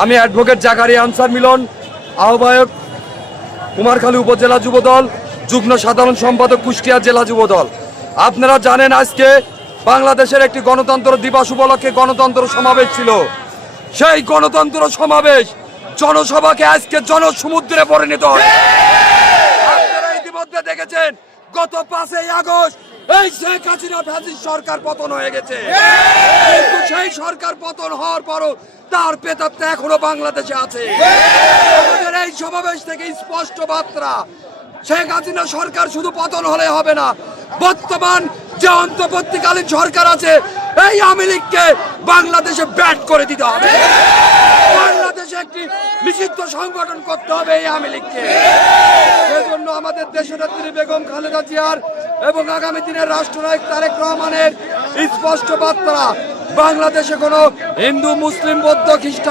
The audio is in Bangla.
আমি অ্যাডভোকেট জাকারিয়া আনসার মিলন, আহ্বায়ক কুমারখালী উপজেলা যুবদল, যুগ্ম সাধারণ সম্পাদক কুষ্টিয়া জেলা যুবদল। আপনারা জানেন আজকে বাংলাদেশের একটি গণতন্ত্র দিবস উপলক্ষে গণতন্ত্র সমাবেশ ছিল। সেই গণতন্ত্র সমাবেশ জনসভাকে আজকে জনসমুদ্রে পরিণত হয়। আপনারা ইতিমধ্যে দেখেছেন গত 5ই আগস্ট এই শেখ হাসিনা ফ্যাসিস্ট সরকার পতন হয়ে গেছে, কিন্তু সেই সরকার পতন হওয়ার পরও তার প্রেতাত্মা এখনো বাংলাদেশে আছে। আমাদের এই সমাবেশ থেকে স্পষ্ট বার্তা, শেখ হাসিনা সরকার শুধু পতন হলে হবে না, বর্তমান যে অন্তর্বর্তীকালীন সরকার আছে এই আওয়ামী লীগকে বাংলাদেশে ব্যাট করে দিতে হবে। বাংলাদেশে একটি নিষিদ্ধ সংগঠন করতে হবে এই আওয়ামী লীগকে। সেজন্য আমাদের দেশনেত্রী বেগম খালেদা জিয়ার এবং আগামী দিনের রাষ্ট্রনায়ক তারেক রহমানের স্পষ্ট বার্তা, বাংলাদেশে কোনো হিন্দু, মুসলিম, বৌদ্ধ, খ্রিস্টান